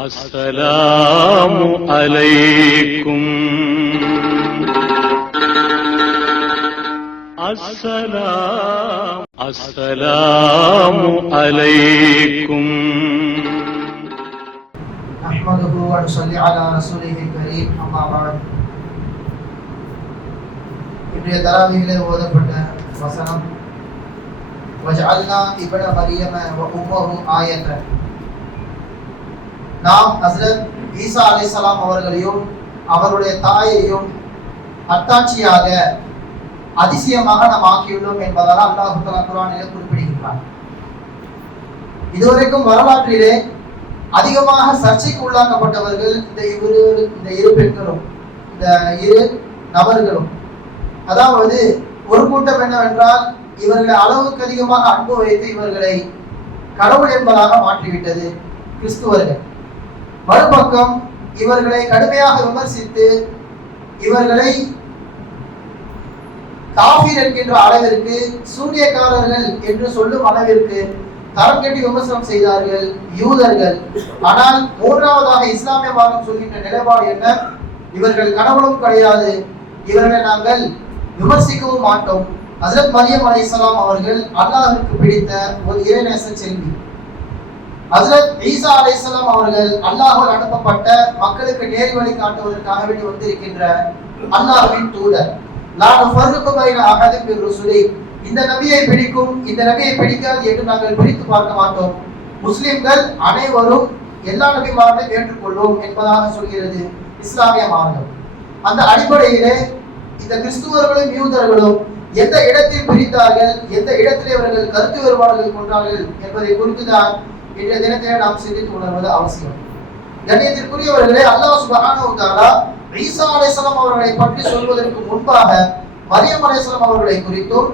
அஸ்ஸலாமு அலைக்கும். அஸ்ஸலாமு அலைக்கும். நஹ்மதுஹு வ நுஸல்லி அலா ரசூலிஹில் கரீம். அம்மா பஅத். இன்றைய தராவீஹிலே ஓதப்பட்ட வசனம் வஜஅல்னா இப்ன மரியம வ உம்மஹு ஆயத்தன். நாம் ஹஸ்ரத் ஈசா அலைஹிஸ்ஸலாம் அவர்களையும் அவருடைய தாயையும் அத்தாட்சியாக அதிசயமாக நாம் ஆக்கியுள்ளோம் என்பதால் அல்லாஹ் தஆலா குர்ஆனிலே குறிப்பிடுகிறார். இதுவரைக்கும் வரலாற்றிலே அதிகமாக சர்ச்சைக்கு உள்ளாக்கப்பட்டவர்கள் இந்த இரு பெண்களும், இந்த இரு நபர்களும். அதாவது ஒரு கூட்டம் என்னவென்றால், இவர்களை அளவுக்கு அதிகமாக அன்பு வைத்து இவர்களை கடவுள் என்பதாக மாற்றிவிட்டது கிறிஸ்துவர்கள். மறுபக்கம் இவர்களை கடுமையாக விமர்சித்து இவர்களை காஃபிர் என்கின்ற அளவிற்கு, சூனியக்காரர்கள் என்று சொல்லும் அளவிற்கு தரம் கட்டி விமர்சனம் செய்தார்கள் யூதர்கள். ஆனால் மூன்றாவதாக இஸ்லாமிய மார்க்கம் சொல்கின்ற நிலைப்பாடு என்ன? இவர்கள் கடவுளும் கிடையாது, இவர்களை நாங்கள் விமர்சிக்கவும் மாட்டோம். ஹஸ்ரத் மரியம் அலைஹிஸ்ஸலாம் அவர்கள் அல்லாஹ்விற்கு பிடித்த ஒரு இறைநேச செல்வி. ஹஸ்ரத் ஈசா அலைஹிஸ்ஸலாம் அவர்கள் அல்லாஹ்வால் அனுப்பப்பட்ட மக்களுக்கு நேர் வழி காட்டுவதற்காக வேண்டி வந்திருக்கின்ற அல்லாஹ்வின் தூதர். லா நுஃபர்ரிகு பைன அஹதின் மின் ருசுலி. இந்த நபியை பிடிக்கும், இந்த நபியை பிடிக்காது என்று நாங்கள் பிரித்து பார்க்க மாட்டோம். முஸ்லிம்கள் அனைவரும் எல்லா நபிமார்களையும் ஏற்றுக்கொள்வோம் என்பதாக சொல்கிறது இஸ்லாமிய மார்க்கம். அந்த அடிப்படையிலே இந்த கிறிஸ்துவர்களும் யூதர்களும் எந்த இடத்தில் பிரித்தார்கள், எந்த இடத்திலே அவர்கள் கருத்து வேறுபாடுகள் கொண்டார்கள் என்பதை குறித்துதான் இன்றைய தினத்திலே நாம் சிந்தித்து உணர்வது அவசியம். கண்ணியத்திற்குரியவர்களே, அல்லாஹ் சுப்ஹானஹு வ தஆலா ஈசா அலைஹிஸ்ஸலாம் அவர்களை பற்றி சொல்வதற்கு முன்பாக மரியம் அலைஹிஸ்ஸலாம் அவர்களை குறித்தும்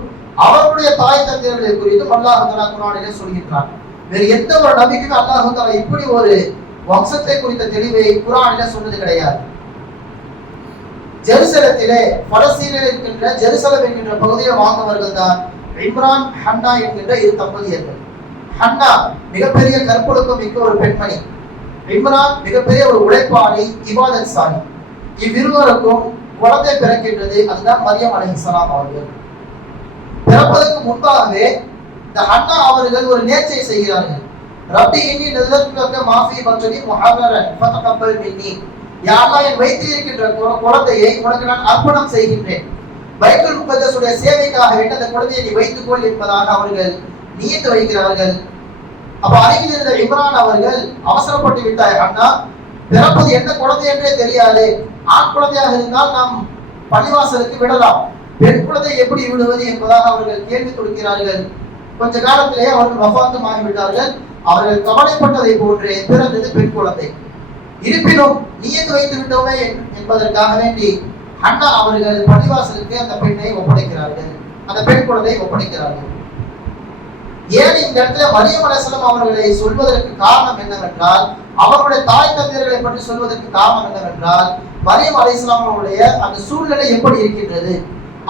அவருடைய தாய் தந்தையர்களை குறித்தும் அல்லாஹ் தஆலா குர்ஆனிலே சொல்கிறார். வேறு எந்த ஒரு நபிக்கும் அல்லாஹ் தஆலா இப்படி ஒரு வம்சத்தை குறித்த தெளிவை குர்ஆனிலே சொன்னது கிடையாது. ஜெருசலத்திலே, பலஸ்தீனில் இருக்கின்ற ஜெருசலம் என்கின்ற பகுதியை வாழ்ந்தவர்கள் தான் இம்ரான், ஹன்னா என்கின்ற இரு தம்பதியர்கள். ஹன்னா மிகப்பெரிய கற்பொழுக்கம் மிக்க ஒரு பெண்மணி, இம்ரான் மிகப்பெரிய ஒரு உழைப்பாளி, இபாதத்சாலி. இவ்விருவருக்கும் குழந்தை பிறக்கின்றது. அதுதான் மரியம் அலைஹிஸ்ஸலாம் அவர்கள். பிறப்பதற்கு முன்பாகவே இந்த ஹன்னா அவர்கள் ஒரு நேர்ச்சை செய்கிறார்கள். ரப்பி இன்னி நஸர்து லக மா ஃபீ பத்னி முஹர்ரரன் ஃபதகப்பல் மின்னி. யா அல்லாஹ், என் வயிற்றில் இருக்கின்ற குழந்தையை உனக்கு நான் அர்ப்பணம் செய்கின்றேன். பைத்துல் முகத்தஸுடைய சேவைக்காக வேண்டி அந்த குழந்தையை நீ வைத்துக்கொள் என்பதாக அவர்கள் நியத்து வைக்கிறார்கள். அப்ப அருகில் இருந்த இம்ரான் அவர்கள் அவசரப்பட்டு விட்டாய் ஹன்னா, பிறப்பது என்ன குழந்தை என்றே தெரியாது. ஆண் குழந்தையாக இருந்தால் நாம் பள்ளிவாசலுக்கு விடலாம், பெண் குழந்தை எப்படி விடுவது என்பதாக அவர்கள் கேள்வி தொடுக்கிறார்கள். கொஞ்ச காலத்திலேயே அவர்கள் வஃபாத்தும் ஆகிவிட்டார்கள். அவர்கள் கவலைப்பட்டதை போன்றே பிறந்தது பெண் குழந்தை. இருப்பினும் நியத்து வைத்து விட்டோமே என்பதற்காக வேண்டி ஹன்னா அவர்கள் பள்ளிவாசலுக்கு அந்த பெண்ணை ஒப்படைக்கிறார்கள், அந்த பெண் குழந்தையை ஒப்படைக்கிறார்கள். ஏன் இந்த இடத்துல மரியம் அலைஹிஸ்ஸலாம் அவர்களை சொல்வதற்கு காரணம் என்னவென்றால், அவருடைய தாய் தந்தையர்களை பற்றி சொல்வதற்கு காரணம் என்னவென்றால், மரியம் அலைஹிஸ்ஸலாம் அவருடைய அந்த சூழ்நிலை எப்படி இருக்கின்றது,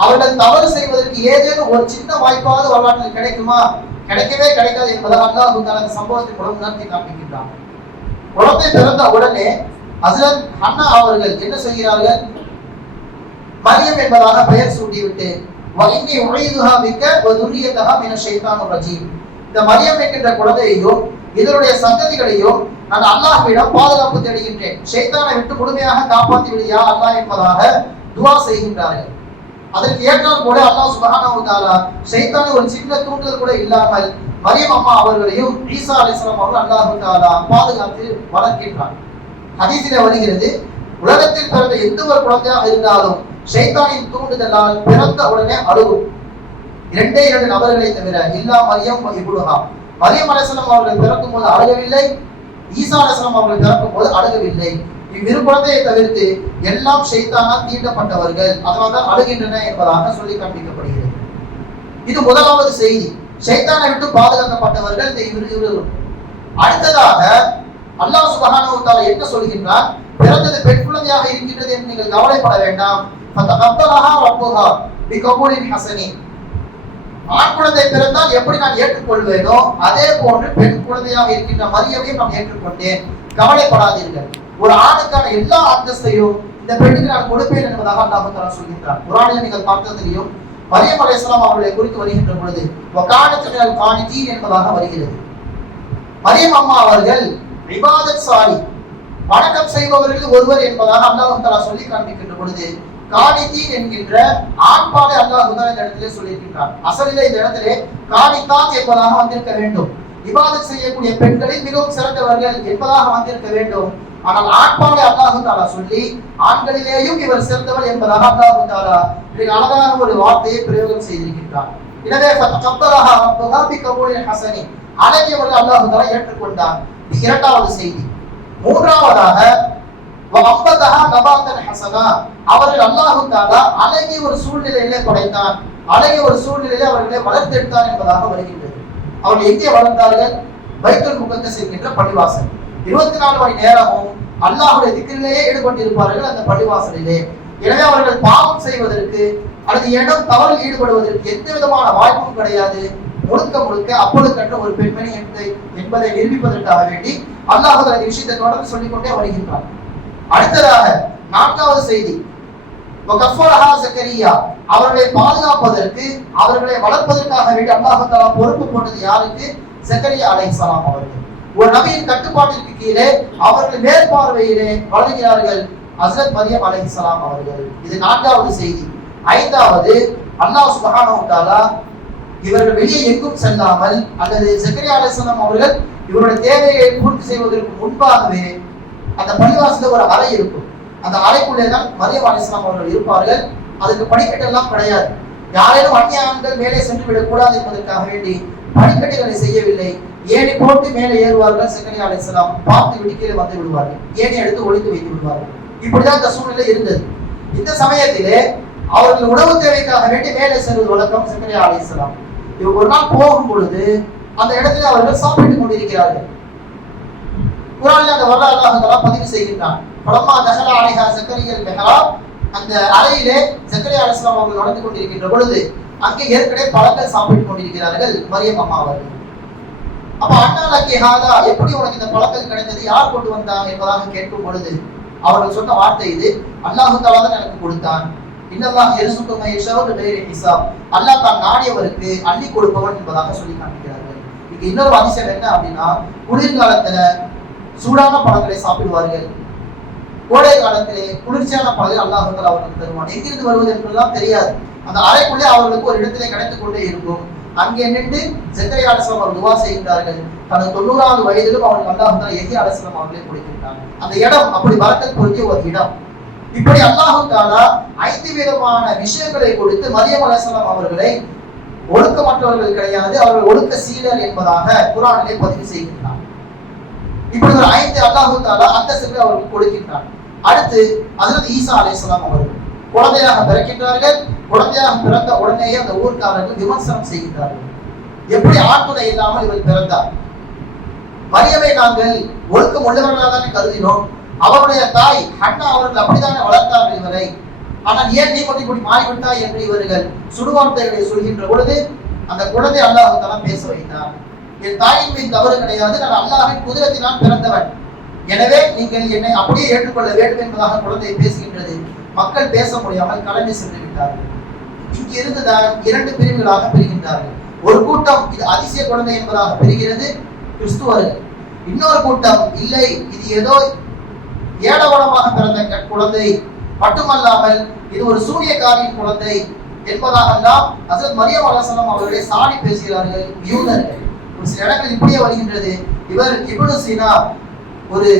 அவர்கள் தவறு செய்வதற்கு ஏதேனும் ஒரு சின்ன வாய்ப்பாவது வரலாற்றில் கிடைக்குமா, கிடைக்கவே கிடைக்காது என்பதால் அல்லாஹ் தஆலா அந்த சம்பவத்தின் மூலம் உணர்த்தி காண்பிக்கின்றார். குழந்தை பிறந்த உடனே ஹஸ்ரத் ஹன்னா அவர்கள் என்ன செய்கிறார்கள்? மரியம் என்பதாக பெயர் சூட்டிவிட்டு வஇன்னி உஈதுஹா பிக வ துர்ரியதஹா மினஷ் ஷைத்தானிர் ரஜீம். இந்த மரியம் என்கின்ற குழந்தையையும் இதனுடைய சந்ததிகளையும் நான் அல்லாஹ்விடம் பாதுகாப்பு தேடுகின்றேன், ஷைத்தானை விட்டு முழுமையாக காப்பாற்றி விடு யா அல்லாஹ் என்பதாக துஆ செய்கின்றார்கள். அதற்கு ஏற்றால் கூட அல்லாஹ் சுப்ஹானஹு வ தஆலா ஷைத்தானை ஒரு சின்ன தூண்டுதல் கூட இல்லாமல் மரியம் அம்மா அவர்களையும் ஈசா அலைஹிஸ்ஸலாம் அவர்கள் அல்லாஹ் தஆலா பாதுகாத்து வளர்க்கின்றார். ஹதீஸிலே வருகிறது, உலகத்தில் பிறந்த எந்த ஒரு குழந்தையாக இருந்தாலும் ஷைத்தானின் தூண்டுதலால் பிறந்த உடனே அழுகும். 2 நபர்களை தவிர, இல்லா மரியம் வ இப்னுஹா. மரியம் அலைஹிஸ்ஸலாம் அவர்கள் பிறக்கும் போது அழுகவில்லை, ஈசா அலைஹிஸ்ஸலாம் அவர்கள் பிறக்கும் போது அழுகவில்லை. இவ்விரு குழந்தையை தவிர்த்து எல்லாம் ஷைத்தானால் தீண்டப்பட்டவர்கள், அதனால்தான் அழுகின்றன என்பதாக சொல்லி காண்பிக்கப்படுகிறது. இது முதலாவது செய்தி, ஷைத்தானை விட்டு பாதுகாக்கப்பட்டவர்கள் இந்த இருவரும். அடுத்ததாக அல்லாஹ் சுப்ஹானஹு வ தஆலா என்ன சொல்கின்றார்? பிறந்தது பெண் குழந்தையாக இருக்கின்றது என்று நீங்கள் கவலைப்பட வேண்டாம். ஃபதகப்பலஹா ரப்புஹா பிகபூலின் ஹஸனி. ஆண் குழந்தை பிறந்தால் எப்படி நான் ஏற்றுக்கொள்வேனோ அதே போன்று பெண் குழந்தையாக இருக்கின்ற மரியமையும் நான் ஏற்றுக்கொண்டேன். கவலைப்படாதீர்கள். ஒரு ஆணுக்கான எல்லா அந்தஸ்தையும் இந்த பெண்ணுக்கு நான் கொடுப்பேன் என்பதாக அல்லாஹ் தஆலா சொல்கின்றார். குர்ஆனில் நீங்கள் பார்த்தது தெரியும். மரியம் அலைஹிஸ்ஸலாம் அவர்களை குறித்து வருகின்ற பொழுது வகானத் மினல் கானிதீன் என்பதாக வருகிறது. மரியம் அம்மா அவர்கள் இபாதத் சாலி, வணக்கம் செய்பவர்கள் ஒருவர் என்பதாக அல்லாஹ் தஆலா சொல்லி காண்பிக்கின்ற பொழுது கானிதீன் என்கின்ற ஆண்பாலை அல்லாஹ் இந்த இடத்திலே சொல்லியிருக்கின்றார். அசலிலே இந்த இடத்திலே கானிதாத் என்பதாக வந்திருக்க வேண்டும். இபாதத் செய்யக்கூடிய பெண்களில் மிகவும் சிறந்தவர்கள் என்பதாக வந்திருக்க வேண்டும். ஆனால் ஆண்பாலை அல்லாஹ் தஆலா சொல்லி ஆண்களிலேயும் இவர் சிறந்தவர் என்பதாக அல்லாஹ் தஆலா அழகான ஒரு வார்த்தையை பிரயோகம் செய்திருக்கின்றார். எனவே ஃபதகப்பலஹா ரப்புஹா பிகபூலின் ஹஸனி, அழகியவர்கள் அல்லாஹ் தஆலா ஏற்றுக்கொண்டார். இரண்டாவது செய்தி. மூன்றாவதாக வஅம்பதஹா நபாத்தன் ஹஸனா, அவர்கள் அல்லாஹ் தஆலா அழகிய ஒரு சூழ்நிலையிலே படைத்தான், அழகிய ஒரு சூழ்நிலையிலே அவர்களை வளர்த்தெடுத்தான் என்பதாக வருகின்றது. அவர்கள் எங்கே வளர்ந்தார்கள்? பைத்துல் முகத்தஸ் என்கின்ற பள்ளிவாசல். 24 மணி நேரமும் அல்லாஹ்வுடைய திக்ரிலேயே ஈடுபட்டிருப்பார்கள் அந்த பள்ளிவாசலிலே. எனவே அவர்கள் பாவம் செய்வதற்கு அல்லது இடம் தவறில் ஈடுபடுவதற்கு எந்த விதமான வாய்ப்பும் கிடையாது. முழுக்க முழுக்க அப்பொழுது ஒரு பெண்மணி என்பதை நிரூபிப்பதற்காக வேண்டி அல்லாஹ் அந்த விஷயத்தை தொடர்ந்து சொல்லிக்கொண்டே வருகின்றார். அடுத்ததாக நான்காவது செய்தி, ஜக்கரியா, அவர்களை பாதுகாப்பதற்கு அவர்களை வளர்ப்பதற்காக வேண்டி அல்லாஹ் தஆலா பொறுப்பு போட்டது யாருக்கு? ஜக்கரியா அலைஹிஸ்ஸலாம் அவர்கள். ஒரு நபியின் கட்டுப்பாட்டிற்கு கீழே அவர்கள் மேற்பார்வையிலே வளர்கிறார்கள் ஹஜ்ரத் மரியம் அலைஹிஸ்ஸலாம் அவர்கள். இது நான்காவது செய்தி. ஐந்தாவது, அல்லாஹ் சுப்ஹானஹு வ தஆலா இவர்கள் வெளியே எங்கும் செல்லாமல் அல்லது ஜக்கரியா அலைஹிஸ்ஸலாம் அவர்கள் இவருடைய தேவையை பூர்த்தி செய்வதற்கு முன்பாகவே அந்த பள்ளிவாசல்ல ஒரு அறை இருக்கும். அந்த அறைக்குள்ளே தான் மரியம் அலைஹிஸ்ஸலாம் அவர்கள் இருப்பார்கள். அதுக்கு படிக்கட்டெல்லாம் கிடையாது. யாரேனும் அந்நிய ஆண்கள் மேலே சென்று விடக்கூடாது என்பதற்காக வேண்டி படிக்கட்டுகளை செய்யவில்லை. ஏணி போட்டு மேலே ஏறுவார்கள். ஜக்கரியா அலைஹிஸ்ஸலாம் பார்த்து விட்டு கீழே வந்து விடுவார்கள். ஏணி எடுத்து ஒளித்து வைத்து விடுவார்கள். இப்படிதான் இந்த சூழ்நிலை இருந்தது. இந்த சமயத்திலே அவர்கள் உணவு தேவைக்காக வேண்டி மேலே செல்வது வழக்கம். ஜக்கரியா அலைஹிஸ்ஸலாம் இவர் ஒரு நாள் போகும் பொழுது அந்த இடத்துல அவர்கள் சாப்பிட்டுக் கொண்டிருக்கிறார்கள். குர்ஆனில் அந்த வரலாறு அல்லாஹ் தஆலா பதிவு செய்கின்றான். பலமா தஹல அலைஹா ஜக்கரியா மிஹ்ராப், அந்த அறையிலே ஜக்கரியா அலைஹிஸ்ஸலாம் அவர்கள் நடந்து கொண்டிருக்கின்ற பொழுது அங்கே ஏற்கனவே பழங்கள் சாப்பிட்டுக் கொண்டிருக்கிறார்கள் மரியம் அம்மா அவர்கள். அப்ப அண்ணாலக்கி ஹாதா, எப்படி உனக்கு இந்த பழங்கள் கிடைத்தது, யார் கொண்டு வந்தாங்க என்பதாக கேட்கும் பொழுது அவர்கள் சொன்ன வார்த்தை இது, அல்லாஹ் தஆலா தான் எனக்கு கொடுத்தான். இன்னல்லாஹ் யர்சுகு மை யஷாஉ பிகைரி ஹிசாப், அல்லாஹ் தான் நாடியவருக்கு அள்ளி கொடுப்பவன் என்பதாக சொல்லி காண்பிக்கிறார்கள். இங்க இன்னொரு அதிசயம் என்ன அப்படின்னா, குளிர்காலத்துல சூடான பழங்களை சாப்பிடுவார்கள், கோடை காலத்திலே குளிர்ச்சியான பழங்கள் அல்லாஹ் தஆலா அவர்களுக்கு தருவான். எங்கிருந்து வருவது என்பதெல்லாம் தெரியாது. அந்த அறைக்குள்ளே அவர்களுக்கு ஒரு இடத்திலே கிடைத்துக் கொண்டே இருக்கும். அங்கே நின்று ஜக்கரியா அலைஹிஸ்ஸலாம் அவர்கள் துஆ செய்கிறார்கள். தனது 90வது வயதிலும் அவர்கள் அல்லாஹ் தஆலா யஹ்யா அலைஹிஸ்ஸலாம் அவர்களை கொடுக்கின்றார். அந்த இடம் அப்படி பரக்கத் பொருந்திய ஒரு இடம். இப்படி அல்லாஹ் தஆலா 5 விதமான விஷயங்களை கொடுத்து மரியம் அலைஹிஸ்ஸலாம் அவர்களை ஒழுக்கமற்றவர்கள் கிடையாது, அவர்கள் ஒழுக்க சீலர் என்பதாக குர்ஆனிலே பதிவு செய்கின்றார். இப்படி ஒரு 5 அல்லாஹ் தஆலா அந்தஸ்துகளை அவர்களுக்கு கொடுக்கின்றார். அடுத்து ஹஜ்ரத் ஈசா அலைஹிஸ்ஸலாம் அவர்கள் குழந்தையாக பிறக்கின்றார்கள். குழந்தையாக பிறந்த உடனேயே அந்த ஊர்க்காரர்கள் விமர்சனம் செய்கின்றார்கள். எப்படி ஆண்துணை இல்லாமல் இவர் பிறந்தார்? மரியமை நாங்கள் ஒழுக்கம் உள்ளவர்களாக தானே கருதினோம். அவருடைய தாய் ஹன்னா அவர்கள் அப்படித்தானே வளர்த்தார்கள் இவரை. ஆனால் ஏன் நீ மட்டும் இப்படி மாறிவிட்டாய் என்று இவர்கள் சுடுவார்த்தைகளை சொல்கின்ற பொழுது அந்த குழந்தை அல்லாஹ் தஆலா பேச வைத்தார். என் தாயின் மீது தவறு கிடையாது, நான் அல்லாஹ்வின் குதிரத்தினால் பிறந்தவன், எனவே நீங்கள் என்னை அப்படியே ஏற்றுக்கொள்ள வேண்டும் என்பதாக குழந்தை பேசுகின்றது. மக்கள் பேச முடியாமல் கடந்து சென்று விட்டார்கள். இங்கு இருந்துதான் 2 பிரிவுகளாக பிரிகின்றார்கள். ஒரு கூட்டம் இது அதிசய குழந்தை என்பதாக பிரிகிறது, கிறிஸ்துவர்கள். இன்னொரு கூட்டம் இல்லை, இது ஏதோ ஏடவளமாக பிறந்த குழந்தை, மட்டுமல்லாமல் இது ஒரு சூனியக்காரியின் குழந்தை என்பதாகலாம் ஹஜ்ரத் மரியம் அலைஹிஸ்ஸலாம் அவர்களை சாடி பேசுகிறார்கள் யூதர்கள். ஒரு சில இடங்கள் இப்படியே வருகின்றது, இவர் இப்னு சீனா ஒரு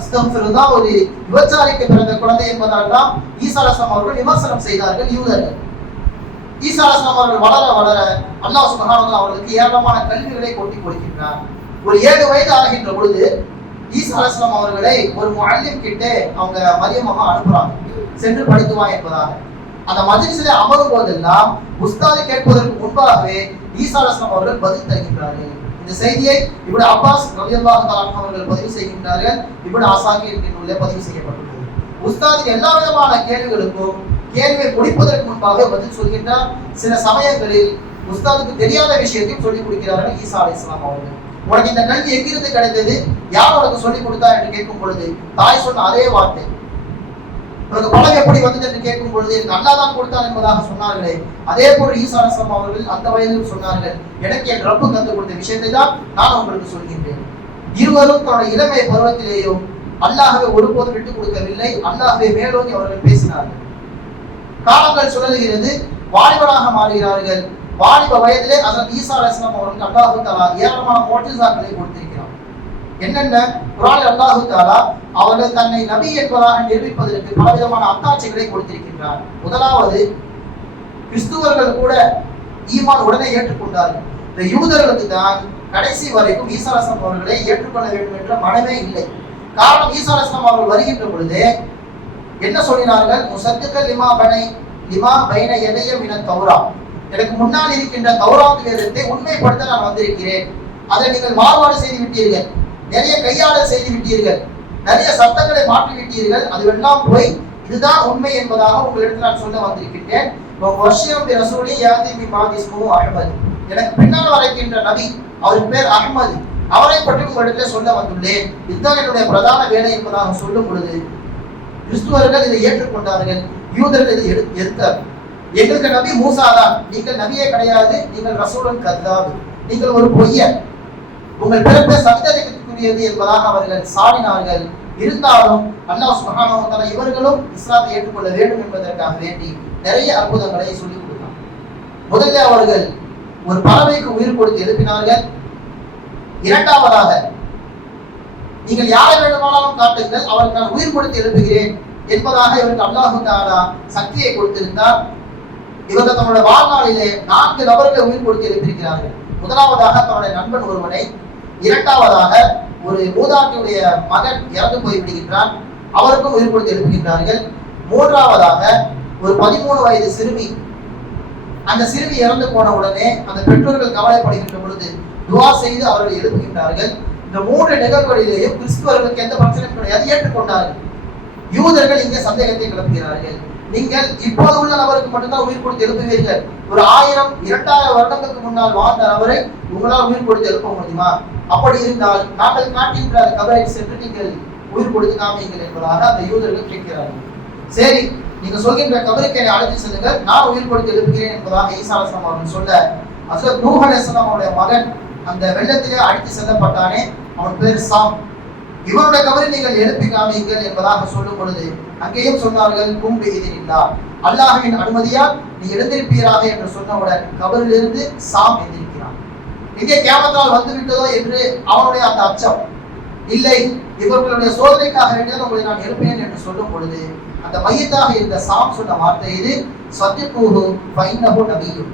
அஸ்தக்ஃபிருல்லாஹ் ஒரு விபச்சாரிக்கு பிறந்த குழந்தை என்பதால்தான் ஈசா அலைஹிஸ்ஸலாம் அவர்கள் விமர்சனம் செய்தார்கள் யூதர்கள். ஈசா அலைஹிஸ்ஸலாம் அவர்கள் வளர வளர அல்லாஹ் சுப்ஹானஹு வ தஆலா அவர்களுக்கு ஏராளமான கல்விகளை கொட்டி கொடுக்கின்றார். ஒரு 7 வயது ஆகின்ற பொழுது ஈசா அலைஹிஸ்ஸலாம் அவர்களை ஒரு முஅல்லிம் கிட்ட அவங்க மரியம் அம்மா அனுப்புறாங்க, சென்று படித்துவா என்பதாக. அந்த மஜ்லிஸிலே அமரும் போதெல்லாம் உஸ்தாது கேட்பதற்கு முன்பாகவே ஈசா அலைஹிஸ்ஸலாம் அவர்கள் பதில் தருகின்றார்கள். இந்த செய்தியை இப்னு அப்பாஸ் ரலியல்லாஹு தஆலா அவர்கள் பதிவு செய்கின்றார்கள். இப்னு அசாகிர் என்கிற நூலில் பதிவு செய்யப்பட்டுள்ளது. உஸ்தாதின் எல்லா விதமான கேள்விகளுக்கும் கேள்வியை முடிப்பதற்கு முன்பாக பதில் சொல்கின்றார். சில சமயங்களில் உஸ்தாதுக்கு தெரியாத விஷயத்தையும் சொல்லிக் கொடுக்கிறார்கள் ஈசா அலைஹிஸ்ஸலாம் அவர்கள். உனக்கு இந்த கல்வி எங்கிருந்து கிடைத்தது, யார் உனக்கு சொல்லிக் கொடுத்தா என்று கேட்கும் பொழுது தாய் சொன்ன அதே வார்த்தை. உனக்கு பலம் எப்படி வந்தது என்று கேட்கும் பொழுது எனக்கு அல்லாஹ் தான் கொடுத்தான் என்பதாக சொன்னார்களே, அதே போல ஈசா அலைஹிஸ்ஸலாம் அவர்கள் அந்த வயதில் சொன்னார்கள், எனக்கு என் ரப்பு கற்றுக் கொடுத்த விஷயத்தை தான் நான் உங்களுக்கு சொல்கின்றேன். இருவரும் தன்னுடைய இளமை பருவத்திலேயோ அல்லாஹ்வை ஒருபோதும் விட்டுக் கொடுக்கவில்லை. அல்லாஹ்வை மேலோங்கி அவர்கள் பேசினார்கள். காலங்கள் சுழல்கிறது, வாலிபராக மாறுகிறார்கள். வாலிப வயதிலே ஹஜ்ரத் ஈசா அலைஹிஸ்ஸலாம் அவர்களுக்கு அல்லாஹ் தஆலா ஏராளமான முஅஜிஸாக்களை கொடுத்திருக்கிறார். என்னென்ன? குர்ஆனில் அல்லாஹ் தஆலா அவர்கள் தன்னை நபி என்பதாக நிரூபிப்பதற்கு பலவிதமான அத்தாட்சிகளை கொடுத்திருக்கின்றார். முதலாவது, கிறிஸ்துவர்கள் கூட ஈமான் உடனே ஏற்றுக்கொண்டார்கள். இந்த யூதர்களுக்கு தான் கடைசி வரைக்கும் ஈசா அலைஹிஸ்ஸலாம் அவர்களை ஏற்றுக்கொள்ள வேண்டும் என்ற மனமே இல்லை. காரணம், ஈசா அலைஹிஸ்ஸலாம் அவர்கள் வருகின்ற பொழுது என்ன சொல்லினார்கள்? முஸத்திகல் லிமா பைன யதைய மினத் தௌராத், எனக்கு முன்னால் இருக்கின்ற தௌராத் வேதத்தை உண்மைப்படுத்த நான் வந்திருக்கிறேன். அதை நீங்கள் மாறுபாடு செய்து விட்டீர்கள், நிறைய கையாளல் செய்து விட்டீர்கள், நிறைய சட்டங்களை மாற்றி விட்டீர்கள். அதுவெல்லாம் போய் இதுதான் உண்மை என்பதாக உங்களிடத்தில் நான் சொல்ல வந்திருக்கின்றேன். எனக்கு பின்னால் வரைக்கின்ற நபி, அவருக்கு பேர் அஹ்மது, அவரை பற்றி உங்களிடத்தில் சொல்ல வந்துள்ளேன். இதுதான் என்னுடைய பிரதான வேலை என்பதாக சொல்லும் பொழுது கிறிஸ்துவர்கள் இதை ஏற்றுக்கொண்டார்கள், யூதர்கள் இதை எதிர்த்தார்கள். எங்களுக்கு நபி மூசா தான், நீங்கள் நபியே கிடையாது, நீங்கள் ரசூலுன் கத்தாப், நீங்கள் ஒரு பொய்யர், உங்கள் பிறப்பே சந்தேகத்துக்குரியது என்பதாக அவர்கள் சாடினார்கள். இருந்தாலும் அல்லாஹ் சுப்ஹானஹு வ தஆலா இவர்களும் இஸ்லாத்தை ஏற்றுக்கொள்ள வேண்டும் என்பதற்காக வேண்டி நிறைய அற்புதங்களை சொல்லிக் கொடுத்தார். முதலில் அவர்கள் ஒரு பறவைக்கு உயிர் கொடுத்து எழுப்பினார்கள். இரண்டாவதாக, நீங்கள் யாரை வேண்டுமானாலும் காட்டுங்கள், அவருக்கு நான் உயிர் கொடுத்து எழுப்புகிறேன் என்பதாக இவருக்கு அல்லாஹ் தஆலா சக்தியை கொடுத்திருந்தார். இவர்கள் தன்னுடைய வாழ்நாளிலே 4 நபர்களை உயிர் கொடுத்து எழுப்பியிருக்கிறார்கள். முதலாவதாக தன்னுடைய நண்பன் ஒருவனை, இரண்டாவதாக ஒரு மூதாட்டியுடைய மகன் இறந்து போய் விடுகின்றான், அவருக்கும் உயிர் கொடுத்து எழுப்புகின்றார்கள். மூன்றாவதாக ஒரு 13 வயது சிறுமி, அந்த சிறுமி இறந்து போன உடனே அந்த பெற்றோர்கள் கவலைப்படுகின்ற பொழுது துஆ செய்து அவர்கள் எழுப்புகின்றார்கள். இந்த 3 நிகழ்வுகளிலேயும் கிறிஸ்துவர்களுக்கு எந்த பிரச்சனையும் கிடையாது, ஏற்றுக்கொண்டார்கள். யூதர்கள் இங்கே சந்தேகத்தை கிளப்புகிறார்கள். நீங்கள் இப்போது உள்ள நபருக்கு மட்டும்தான் உயிர் கொடுத்து எழுப்புவீர்கள், ஒரு 1000 2000 வருடங்களுக்கு முன்னால் வாழ்ந்த நபரை உங்களால் உயிர் கொடுத்து எழுப்ப முடியுமா? அப்படி இருந்தால் நாங்கள் காட்டுகின்ற கபரை சென்று நீங்கள் உயிர் கொடுத்து காமியுங்கள் என்பதாக அந்த யூதர்கள் கேட்கிறார்கள். சரி, நீங்க சொல்கின்ற கபருக்கு என்னை அழைத்து செல்லுங்கள், நான் உயிர் கொடுத்து எழுப்புகிறேன் என்பதாக ஈசா அலைஹிஸ்ஸலாம் அவர்கள் சொல்ல, ஹஜ்ரத் நூஹ் அலைஹிஸ்ஸலாம் அவருடைய மகன் அந்த வெள்ளத்திலே அழைத்து செல்லப்பட்டானே, அவன் பேர் சாம், இவருடைய கபரை நீங்கள் எழுப்பி காமியுங்கள் என்பதாக சொல்லும் பொழுது அங்கேயும் சொன்னார்கள், கும் பிஇذنில்லா, அல்லாஹ்வின் அனுமதியால் நீ எழுந்திருப்பீராக என்று சொன்னவுடன் கபரிலிருந்து சாம் எழுந்திருக்கிறான். இங்கே கியாமத்தால் வந்து விட்டதோ என்று அவனுடைய அந்த அச்சம் இல்லை, இவர்களுடைய சோதனைக்காக வேண்டியதான் உங்களை நான் எழுப்பேன் என்று சொல்லும் பொழுது அந்த மையத்தாக இருந்த சாம் சொன்ன வார்த்தை இது, சத்தியக்கூஹு ஃபைன்னஹு நபியு,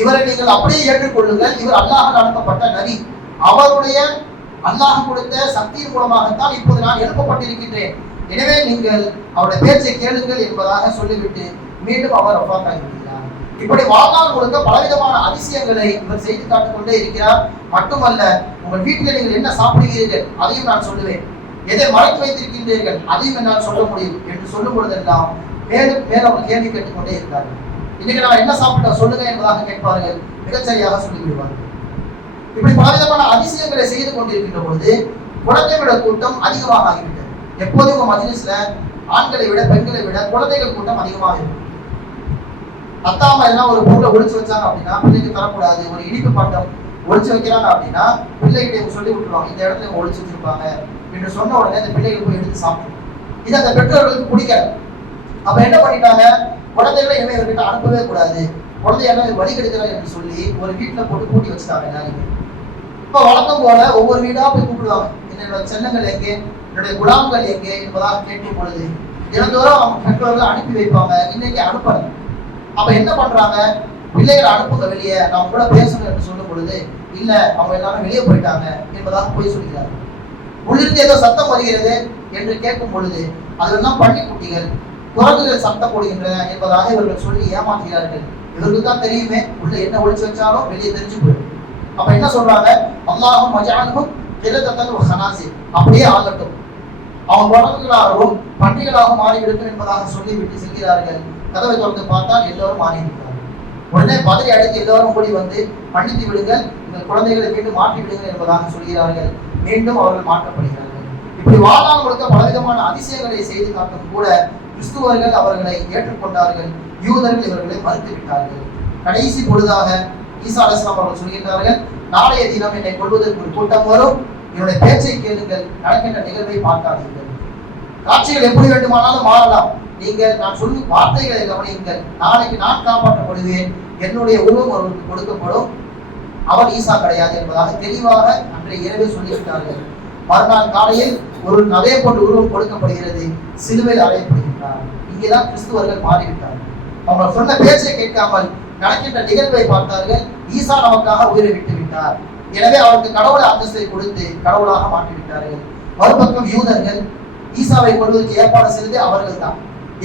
இவரை நீங்கள் அப்படியே ஏற்றுக்கொள்ளுங்கள், இவர் அல்லாஹ்வால் அனுப்பப்பட்ட நபி, அவருடைய அல்லாஹ் கொடுத்த சக்தியின் மூலமாகத்தான் இப்போது நான் எழுப்பப்பட்டிருக்கின்றேன், எனவே நீங்கள் அவருடைய பேச்சை கேளுங்கள் என்பதாக சொல்லிவிட்டு மீண்டும் அவர் வஃபாத்தாகிவிட்டார். இப்படி வாழ்நாள் முழுக்க பலவிதமான அதிசயங்களை இவர் செய்து காட்டிக் கொண்டே இருக்கிறார். மட்டுமல்ல, உங்கள் வீட்டில் நீங்கள் என்ன சாப்பிடுகிறீர்கள் அதையும் நான் சொல்லுவேன், எதை மறைத்து வைத்திருக்கின்றீர்கள் அதையும் என்னால் சொல்ல முடியும் என்று சொல்லும் பொழுதெல்லாம் மேலும் மேலும் அவர் கேள்வி கேட்டுக்கொண்டே இருக்கிறார்கள். இன்னைக்கு நான் என்ன சாப்பிட்டோம் சொல்லுங்க என்பதாக கேட்பார்கள், மிகச்சரியாக சொல்லிவிடுவார்கள். இப்படி பலவிதமான அதிசயங்களை செய்து கொண்டிருக்கின்ற பொழுது குழந்தைகளோட கூட்டம் அதிகமாக ஆகிவிட்டது. எப்போதும் உங்க மஜ்லிஸ்ல ஆண்களை விட பெண்களை விட குழந்தைகள் கூட்டம் அதிகமாக இருக்கும். அத்தாம எல்லாம் ஒரு பொருளை ஒழிச்சு வச்சாங்க அப்படின்னா பிள்ளைக்கு தரக்கூடாது, ஒரு இனிப்பு பண்டம் ஒழிச்சு வைக்கிறாங்க அப்படின்னா பிள்ளைகிட்ட சொல்லி விட்டுருவாங்க, இந்த இடத்துல ஒழிச்சு வச்சிருப்பாங்க என்று சொன்ன உடனே அந்த பிள்ளைகள் போய் எடுத்து சாப்பிடும். இது அந்த பெற்றோர்களுக்கு பிடிக்கல. அப்ப என்ன பண்ணிட்டாங்க, குழந்தைகளை இனிமே இவர்கிட்ட அனுப்பவே கூடாது, குழந்தையெல்லாம் வழி கெடுக்கிறாங்க என்று சொல்லி ஒரு வீட்டுல போட்டு கூட்டி வச்சுட்டாங்க எல்லாருமே. இப்ப வழக்கம் போல ஒவ்வொரு வீடா போய் கூப்பிடுவாங்க, என்னோட செல்லங்கள் எங்கே, என்னுடைய குலாம்கள் எங்கே என்பதாக கேட்கும் பொழுது தினந்தோறும் அவங்க பெற்றோர்கள் அனுப்பி வைப்பாங்க. இன்னைக்கு அனுப்பல. அப்ப என்ன பண்றாங்க, பிள்ளைகளை அனுப்புங்க வெளியே, நான் கூட பேசணும் என்று சொல்லும் பொழுது இல்ல அவங்க எல்லாரும் வெளியே போயிட்டாங்க என்பதாக போய் சொல்கிறார்கள். உள்ளிருந்து ஏதோ சத்தம் வருகிறது என்று கேட்கும் பொழுது அதெல்லாம் பள்ளி குட்டிகள், குரங்குகள் சத்தம் போடுகின்றன என்பதாக இவர்கள் சொல்லி ஏமாற்றுகிறார்கள். இவருக்கு தான் தெரியுமே உள்ள என்ன ஒழிச்சு வச்சாலும் வெளியே தெரிஞ்சு போயிடும். அப்ப என்ன சொல்றாங்க, அல்லாஹும் மஜஅல்ஹும் கிரதத்தன் வ ஹனாசிர், அப்படியே ஆகட்டும், அவங்க குரங்குகளாகவும் பன்றிகளாகவும் மாறிவிடும் என்பதாக சொல்லி விட்டு செல்கிறார்கள். கதவை திறந்து பார்த்தால் எல்லோரும் மாறி இருக்கிறார்கள். உடனே பதறி அடைந்து எல்லாரும் கூடி வந்து மன்னித்து விடுங்கள், இந்த குழந்தைகளை மீண்டும் மாற்றி விடுங்கள் என்பதாக சொல்கிறார்கள். மீண்டும் அவர்கள் மாற்றப்படுகிறார்கள். இப்படி வாழ்நாள் முழுக்க பலவிதமான அதிசயங்களை செய்து காட்டும் கூட கிறிஸ்துவர்கள் அவர்களை ஏற்றுக்கொண்டார்கள், யூதர்கள் இவர்களை மறுத்து விட்டார்கள். கடைசி பொழுதாக ஈசா அலைஹிஸ்ஸலாம் அவர்கள் சொல்கின்றார்கள், நாளைய தினம் என்னை கொள்வதற்கு ஒரு கூட்டம் வரும், என்னுடைய பேச்சை கேளுங்கள், நடக்கின்ற நிகழ்வை பார்க்காதீர்கள். காட்சிகள் எப்படி வேண்டுமானாலும் மாறலாம், நீங்கள் நான் சொல்லும் வார்த்தைகளை கவனியுங்கள். நாளைக்கு நான் காப்பாற்றப்படுவேன், என்னுடைய உருவம் ஒருவருக்கு கொடுக்கப்படும், அவர் ஈசா கிடையாது என்பதாக தெளிவாக அன்றைய இரவே சொல்லிவிட்டார்கள். மறுநாள் காலையில் ஒரு அதே போன்ற உருவம் கொடுக்கப்படுகிறது, சிலுவையில் அறையப்படுகின்றார். இங்கேதான் கிறிஸ்துவர்கள் மாறிவிட்டார்கள். அவங்க சொன்ன பேச்சை கேட்காமல் நடக்கின்ற நிகழ்வை பார்த்தார்கள். ஈசா நமக்காக உயிரை விட்டு விட்டார், எனவே அவருக்கு கடவுளை அந்தஸ்தை கொடுத்து கடவுளாக மாற்றிவிட்டார்கள். மறுபக்கம் யூதர்கள் ஈசாவை கொள்வதற்கு ஏற்பாடு செய்தது அவர்கள் தான்.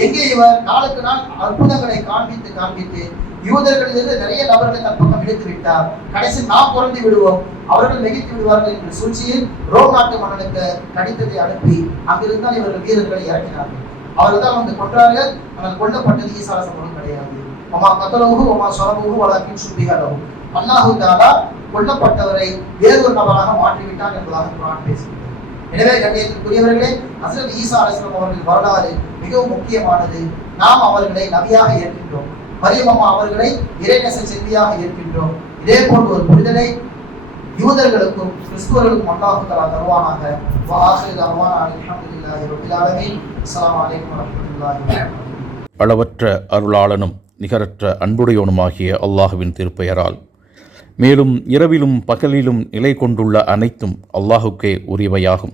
எங்கே இவர் நாளுக்கு நாள் அற்புதங்களை காண்பித்து காண்பித்து யூதர்களிலிருந்து நிறைய நபர்களை தன் பக்கம் இழுத்து விட்டார். கடைசி நாம் புரண்டு விடுவோம், அவர்கள் நெகிழ்த்து விடுவார்கள் என்ற சூழ்ச்சியில் ரோம் நாட்டு மன்னனுக்கு கடிதத்தை அனுப்பி அங்கிருந்தால் இவர்கள் வீரர்களை இறக்கினார்கள். அவர்கள் தான் வந்து கொன்றார்கள். ஆனால் கொல்லப்பட்டது ஈசா அலைஹிஸ்ஸலாம் கிடையாது. ஒமா கத்தலஹு ஒமா ஸலபுஹு வலக்கின் சுபிஹ லஹு. அல்லாஹ் தஆலா கொல்லப்பட்டவரை வேறொரு நபராக மாற்றிவிட்டார் என்பதாக குர்ஆன் பேசுகிறது. எனவே கண்ணியத்திற்குரியவர்களே, ஹஸ்ரத் ஈசா அலைஹிஸ்ஸலாம் அவர்களின் வரலாறு மிகவும் முக்கியமானது. நாம் அவர்களை நபியாக ஏற்கின்றோம், மரியம் அம்மா அவர்களை இறைநேச செல்வியாக ஏற்கின்றோம். இதே போன்ற ஒரு புரிதலை யூதர்களுக்கும் கிறிஸ்துவர்களுக்கும் அல்லாஹ் தஆலா தருவானாக. வ ஆகிரு தஅவானா அல்ஹம்துலில்லாஹி ரப்பில் ஆலமீன். அஸ்ஸலாமு அலைக்கும் வரஹ்மத்துல்லாஹி வபரகாத்துஹு. அளவற்ற அருளாளனும் நிகரற்ற அன்புடையோனுமாகிய அல்லாஹுவின் திருப்பெயரால், மேலும் இரவிலும் பகலிலும் நிலை கொண்டுள்ள அனைத்தும் அல்லாஹுக்கே உரியவையாகும்.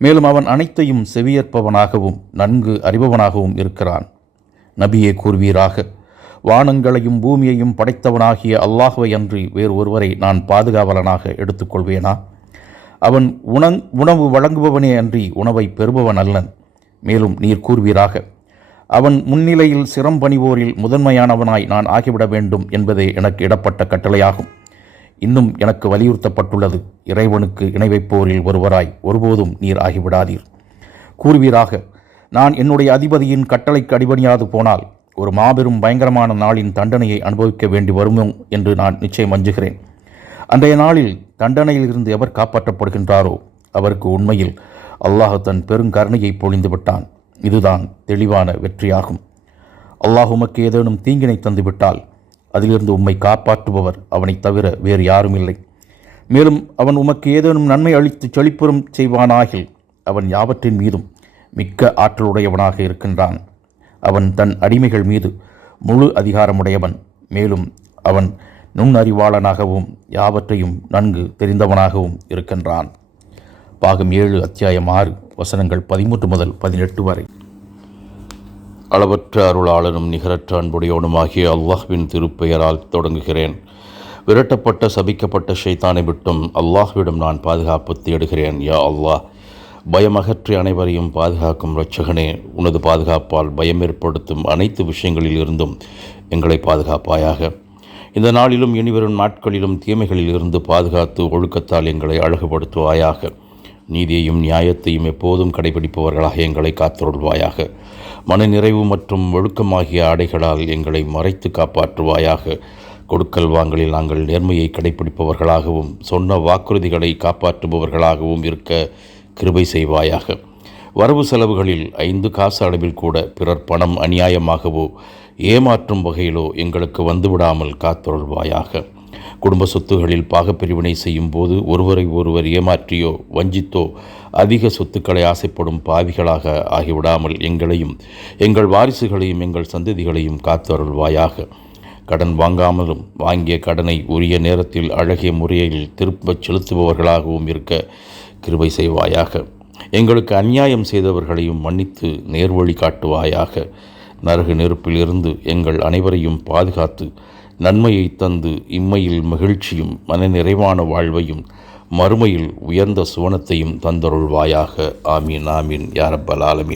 மேலும் அவன் அனைத்தையும் செவியேற்பவனாகவும் நன்கு அறிபவனாகவும் இருக்கிறான். நபியே கூறுவீராக, வானங்களையும் பூமியையும் படைத்தவனாகிய அல்லாஹுவை அன்றி வேறு ஒருவரை நான் பாதுகாவலனாக எடுத்துக்கொள்வேனா? அவன் உணவு வழங்குபவனே அன்றி உணவை பெறுபவன் அல்லன். மேலும் நீர் கூறுவீராக, அவன் முன்னிலையில் சிரம் பணிவோரில் முதன்மையானவனாய் நான் ஆகிவிட வேண்டும் என்பதே எனக்கு இடப்பட்ட கட்டளையாகும். இன்னும் எனக்கு வலியுறுத்தப்பட்டுள்ளது, இறைவனுக்கு இணை வைப்போரில் ஒருவராய் ஒருபோதும் நீர் ஆகிவிடாதீர். கூறுவீராக, நான் என்னுடைய அதிபதியின் கட்டளைக்கு அடிபணியாது போனால் ஒரு மாபெரும் பயங்கரமான நாளின் தண்டனையை அனுபவிக்க வேண்டி வருமோ என்று நான் நிச்சயம் அஞ்சுகிறேன். அன்றைய நாளில் தண்டனையிலிருந்து எவர் காப்பாற்றப்படுகின்றாரோ அவருக்கு உண்மையில் அல்லாஹ் தன் பெருங்கருணையை பொழிந்து விட்டான். இதுதான் தெளிவான வெற்றியாகும். அல்லாஹ் உமக்கு ஏதேனும் தீங்கினை தந்துவிட்டால் அதிலிருந்து உம்மை காப்பாற்றுபவர் அவனைத் தவிர வேறு யாரும் இல்லை. மேலும் அவன் உமக்கு ஏதேனும் நன்மை அளித்து செழிப்புறம் செய்வானாகில் அவன் யாவற்றின் மீதும் மிக்க ஆற்றலுடையவனாக இருக்கின்றான். அவன் தன் அடிமைகள் மீது முழு அதிகாரமுடையவன். மேலும் அவன் நுண்ணறிவாளனாகவும் யாவற்றையும் நன்கு தெரிந்தவனாகவும் இருக்கின்றான். பாகம் 7 அத்தியாயம் 6 வசனங்கள் 13 முதல் 18 வரை. அளவற்ற அருளாளனும் நிகரற்ற அன்புடையோனுமாகிய அல்லாஹ்வின் திருப்பெயரால் தொடங்குகிறேன். விரட்டப்பட்ட சபிக்கப்பட்ட ஷைத்தானை விட்டும் அல்லாஹ்விடம் நான் பாதுகாப்பு தேடுகிறேன். யா அல்லாஹ், பயமகற்றி அனைவரையும் பாதுகாக்கும் இரட்சகனே, உனது பாதுகாப்பால் பயம் ஏற்படுத்தும் அனைத்து விஷயங்களில் இருந்தும் எங்களை பாதுகாப்பாயாக. இந்த நாளிலும் இனிவரும் நாட்களிலும் தீமைகளில் இருந்து பாதுகாத்து ஒழுக்கத்தால் எங்களை அழகுபடுத்துவாயாக. நீதியையும் நியாயத்தையும் எப்போதும் கடைபிடிப்பவர்களாக எங்களை காத்தருள்வாயாக. மனநிறைவு மற்றும் ஒழுக்கமாகிய ஆடைகளால் எங்களை மறைத்து காப்பாற்றுவாயாக. கொடுக்கல் வாங்கலில் நாங்கள் நேர்மையை கடைபிடிப்பவர்களாகவும் சொன்ன வாக்குறுதிகளை காப்பாற்றுபவர்களாகவும் இருக்க கிருபை செய்வாயாக. வரவு செலவுகளில் 5 காசு அளவில் கூட பிறர் பணம் அநியாயமாகவோ ஏமாற்றும் வகையிலோ எங்களுக்கு வந்துவிடாமல் காத்தருள்வாயாக. குடும்ப சொத்துகளில் பாகப்பிரிவினை செய்யும் போது ஒருவரை ஒருவர் ஏமாற்றியோ வஞ்சித்தோ அதிக சொத்துக்களை ஆசைப்படும் பாவிகளாக ஆகிவிடாமல் எங்களையும் எங்கள் வாரிசுகளையும் எங்கள் சந்ததிகளையும் காத்தருள்வாயாக. கடன் வாங்காமலும் வாங்கிய கடனை உரிய நேரத்தில் அழகிய முறையில் திரும்பச் செலுத்துபவர்களாகவும் இருக்க கிருபை செய்வாயாக. எங்களுக்கு அநியாயம் செய்தவர்களையும் மன்னித்து நேர்வழி காட்டுவாயாக. நரக நெருப்பில் இருந்து எங்கள் அனைவரையும் பாதுகாத்து நன்மையை தந்து இம்மையில் மகிழ்ச்சியும் மனநிறைவான வாழ்வையும் மறுமையில் உயர்ந்த சுவனத்தையும் தந்தருள்வாயாக. ஆமீன் ஆமீன் யா ரப்பல் ஆலமீன்.